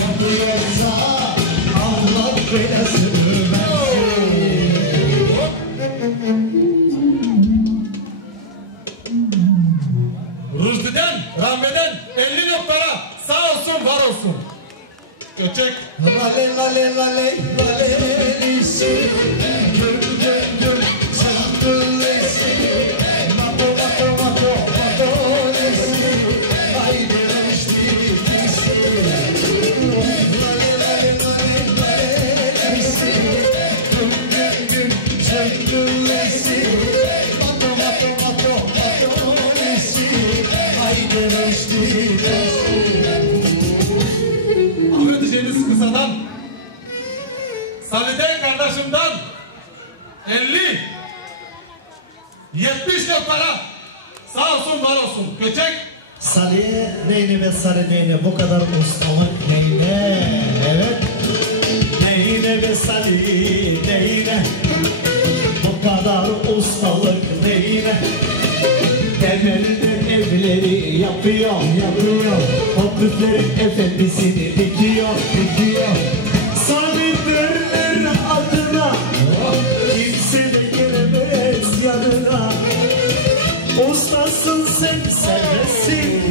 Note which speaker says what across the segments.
Speaker 1: Thank you.
Speaker 2: Ahmet Cengiz Kısa'dan. Salide kardeşimden 50 70 noklara sağ olsun var olsun. Göçek.
Speaker 1: Salih neyine ve sarı neyine bu kadar ustalık yapıyor. Yapıyor. Toprakların efendisini dikiyor dikiyor. Salih derler adına Kimse de gelemez yanına. Ustasın sen seversin.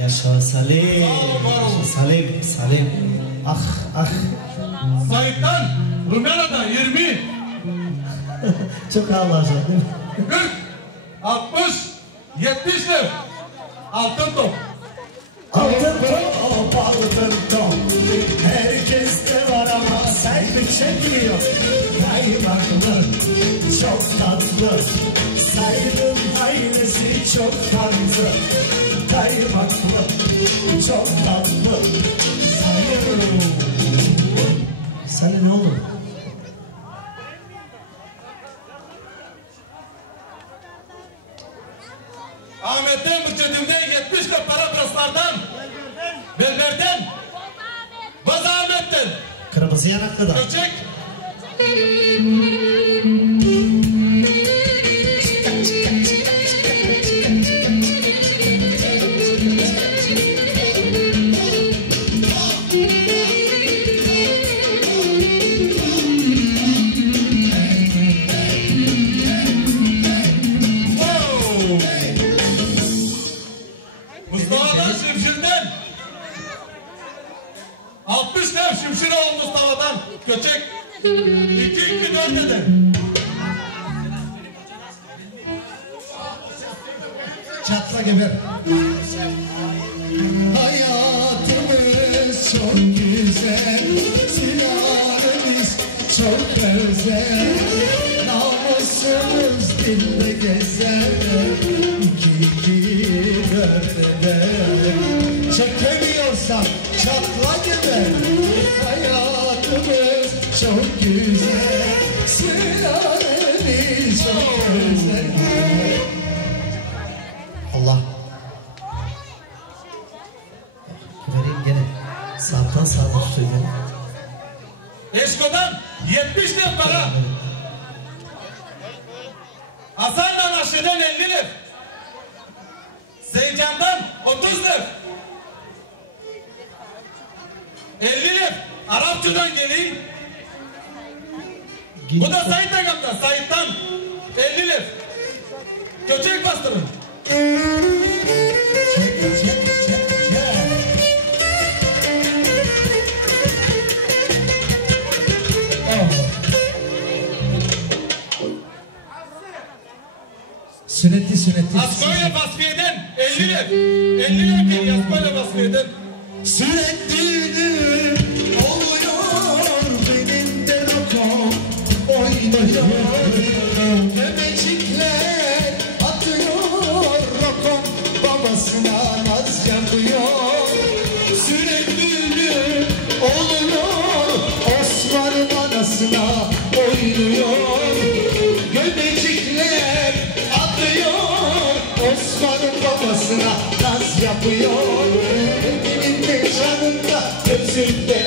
Speaker 1: Yaşa Salim Yaşa Salim Salim. Ah ah.
Speaker 2: Sait'ten Rumena'da 20
Speaker 1: Çok ağlayacak değil mi?
Speaker 2: 40 60 70 lev. Altın top.
Speaker 1: Altın top altın top Herkeste var ama sen mi çekiyor Kaymaklı çok tatlı Saydın ailesi çok tatlı Kaymaklı çok tatlı Sayın Sana ne oldu? Yanaklı da
Speaker 2: Göçek.
Speaker 1: Çatla geber. Hayatımız çok güzel, silahımız çok özel. Namusumuz dilde gezer, iki iki dörde. Çekemiyorsan Sağdan sağdan söyleyeyim.
Speaker 2: Eşko'dan 70 dev para. Hasan'dan Aşe'den 50 dev Seycan'dan 30 dev 50 dev Arapçı'dan geleyim. Bu da Sait Egam'dan Sait'tan 50 dev Göçek bastırın
Speaker 1: Sünnetli sünnetli.
Speaker 2: Askoyla Basfiye'den 50 dev 50 dev geliyor Askoyla Basfiye'den
Speaker 1: düğün oluyor benim de lokom oynuyor babasına naz yapıyor. Benim de canımda gözümde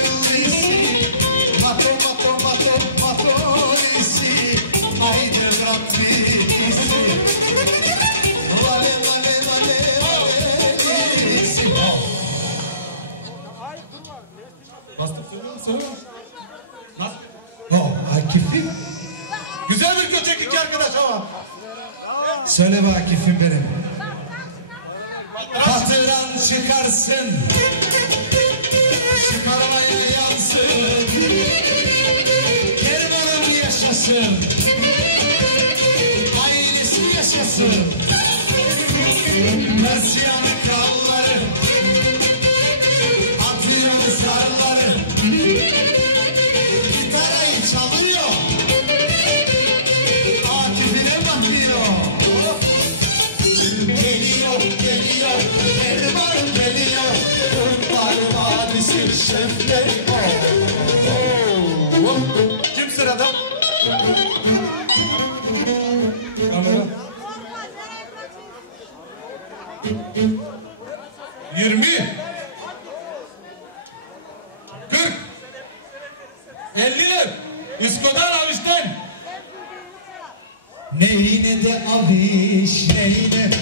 Speaker 1: Söyle bakayım benim. Hatıran çıkarsın. Çıkarmaya yansın. Kerim yaşasın. Ailesi yaşasın.
Speaker 2: Nasıl yanık Yirmi. Kırk. Elliler. İskodan avişten.
Speaker 1: Neyine de aviş, neyine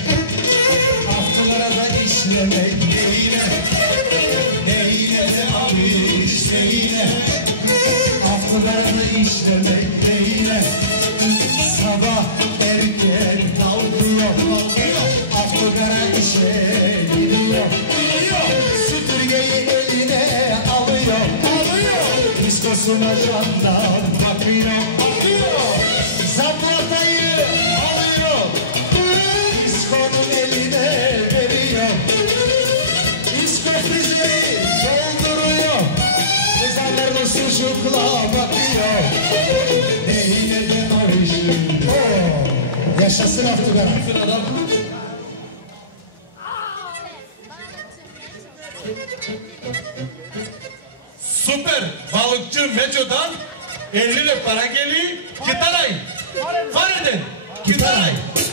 Speaker 1: Kuşkusuna candan bakıyor. Zaplatayı alıyor. İskonun eline veriyor. İsko bizi dolduruyor. Kızarlarla sucukla bakıyor. Neyine de arışıyor Yaşasın
Speaker 2: Aftugaran Yaşasın adam. Έτσι ο Ζαν, ελληνικά
Speaker 1: παρακολουθεί,
Speaker 2: κοιτάξτε!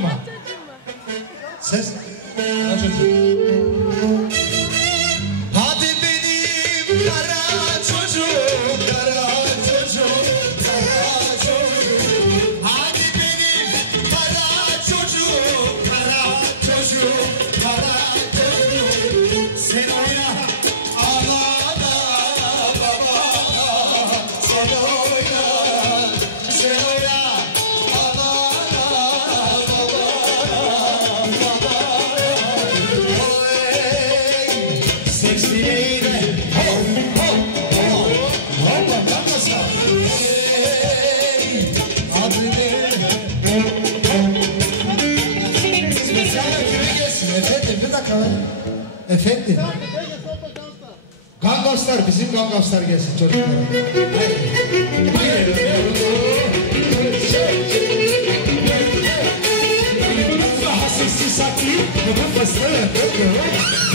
Speaker 2: çocuğum.
Speaker 1: Ses Efendim? Gangaslar bizim gangaslar gelsin çocuklar. Haydi.
Speaker 2: Hayat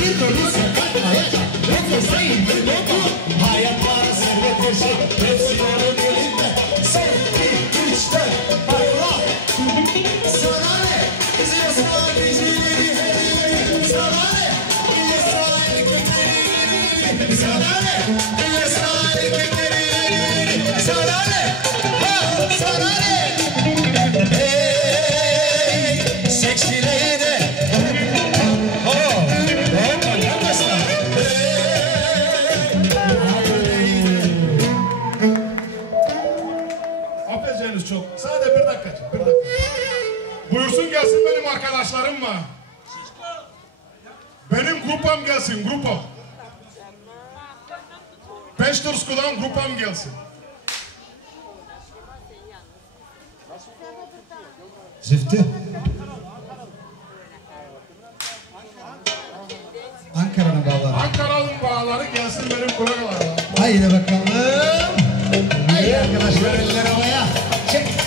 Speaker 3: gelsin, grupam. Peştursku'dan grupam gelsin.
Speaker 1: Züftü. Ankara'nın bağları.
Speaker 3: Ankara'nın bağları gelsin benim kulaklarıma.
Speaker 1: Haydi bakalım. Haydi arkadaşlar eller havaya. Çek.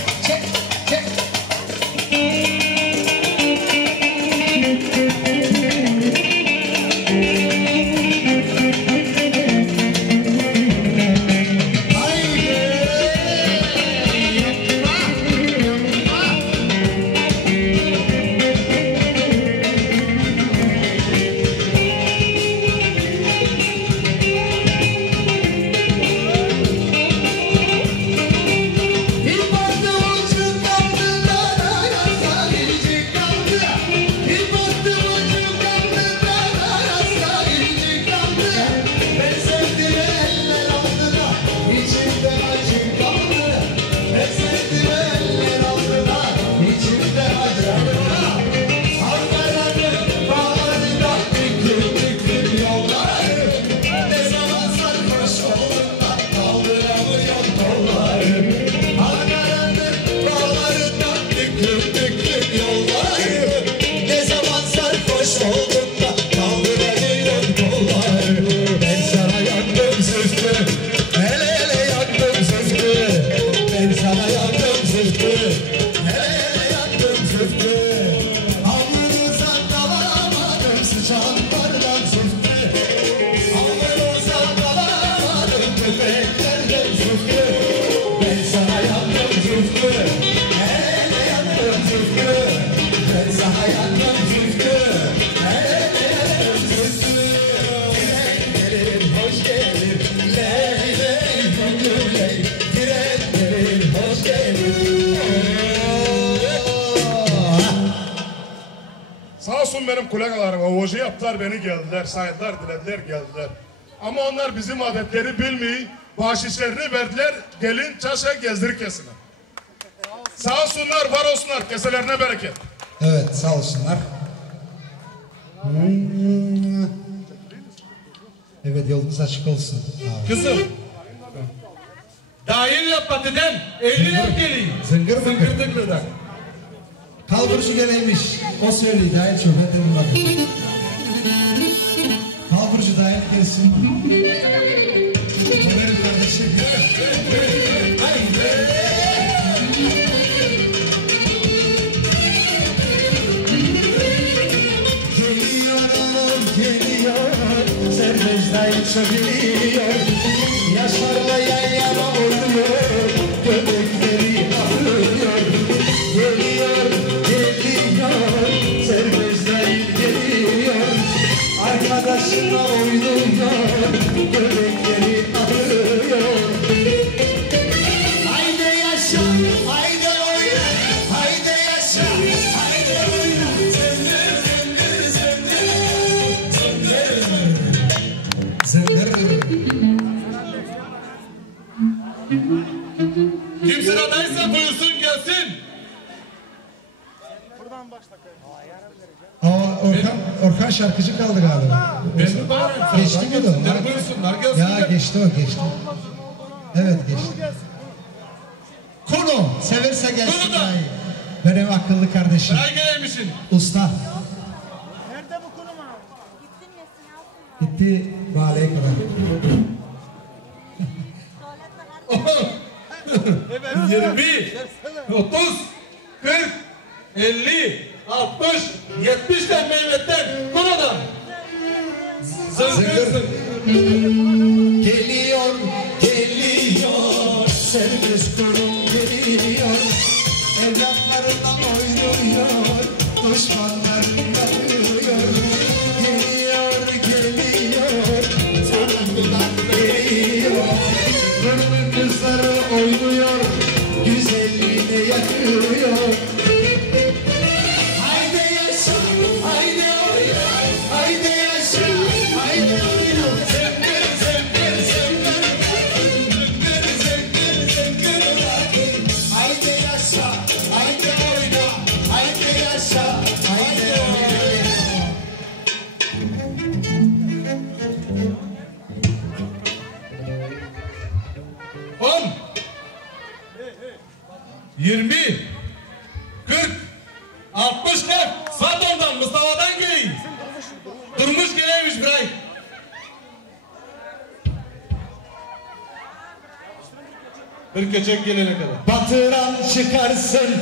Speaker 3: Benim kulaklarıma. Oje yaptılar beni geldiler. Saydılar dilediler geldiler. Ama onlar bizim adetleri bilmeyi bahşişlerini verdiler. Gelin çaşa gezdir kesine. Sağ olsunlar, var olsunlar. Keselerine bereket.
Speaker 1: Evet sağ olsunlar. Hmm. Evet yolunuz açık olsun. Abi.
Speaker 3: Kızım. Dahil yapma dedem. Eline geleyim.
Speaker 1: Zıngır mıngır.
Speaker 3: Zıngırdıklıdan.
Speaker 1: Kalburcu geleymiş. O söyledi. Hayır de bulmadım. Kalburcu dahil gelsin. Bu benim kardeşim.
Speaker 2: Geliyor, serbest dayı çökülüyor. Yaşlarla yan yana oluyor, Arkadaşına oynuyor,
Speaker 1: şarkıcı kaldı galiba.
Speaker 3: Ben mi bağırayım?
Speaker 1: Geçti mi de?
Speaker 3: Buyursunlar, gelsinler.
Speaker 1: Ya geçti o geçti. Evet geçti. Konu severse gelsin
Speaker 3: Konu da.
Speaker 1: Benim akıllı kardeşim.
Speaker 3: Ray geleymişsin.
Speaker 1: Usta.
Speaker 4: Nerede bu?
Speaker 5: Gittin misin
Speaker 1: Gitti valeye kadar.
Speaker 2: Yirmi, otuz, kırk, elli, altmış, yetmişten Mehmet'ten Konadan. Zıngır zıngır.
Speaker 1: Geliyor, geliyor, serbest durum geliyor. Evlatlarına oynuyor, düşmanlar yanıyor. Geliyor, geliyor, tanrılar geliyor. Kırmızı kızları oynuyor, güzelliğine yakıyor.
Speaker 2: On, yirmi, kırk, altmış dört. Sat oradan Mustafa'dan geleyim. Durmuş geleymiş bir ay. Bir keçek gelene kadar.
Speaker 1: Batıran çıkarsın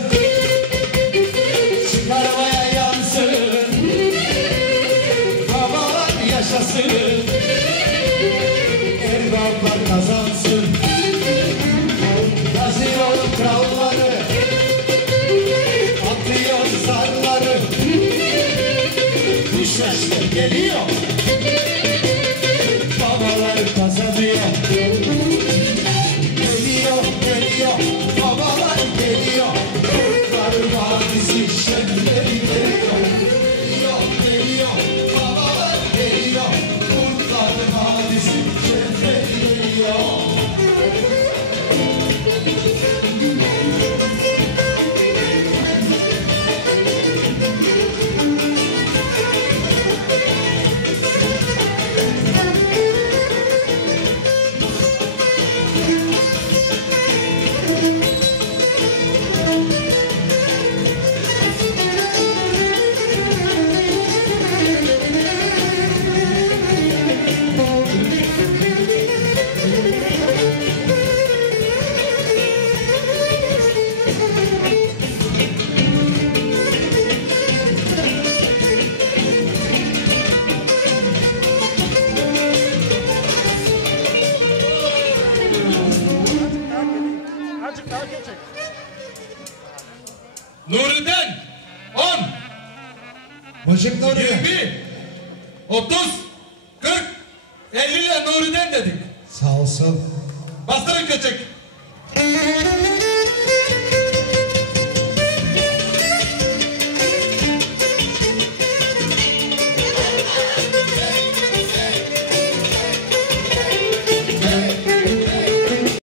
Speaker 2: 20, 30,